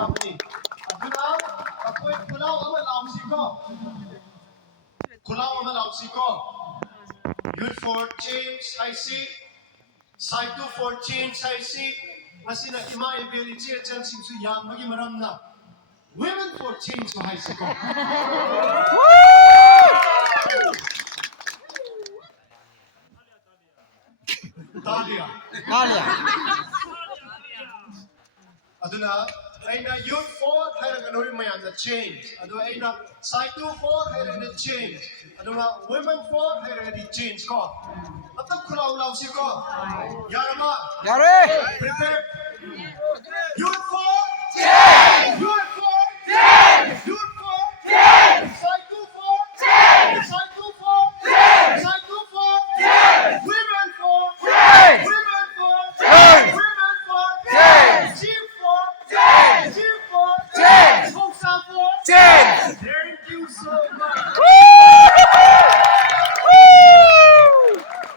Pathenin. Aduna, ako'y kulaw ang malausiko. Kulaw ang malausiko. Youth for change, I see. Side 2 for change, I see. Masina ima ability at chan simsu yang bagi maram na. Women for change ko I see ko. Talia. Aduna, ay na youth for hay na ganun mayan na change. Aduna ay na side 2 for hay na change. Aduna women for hay na change ko. Atap kulaw si ko. Yarama. Prepare. Youth for change. Youth for change. Youth for change. Side 2 for change. Side 2 for change. Side 2 for change. Women for change. Women for change. Women for change. Jing for change. Jing for change. Hong for change. Thank you so much.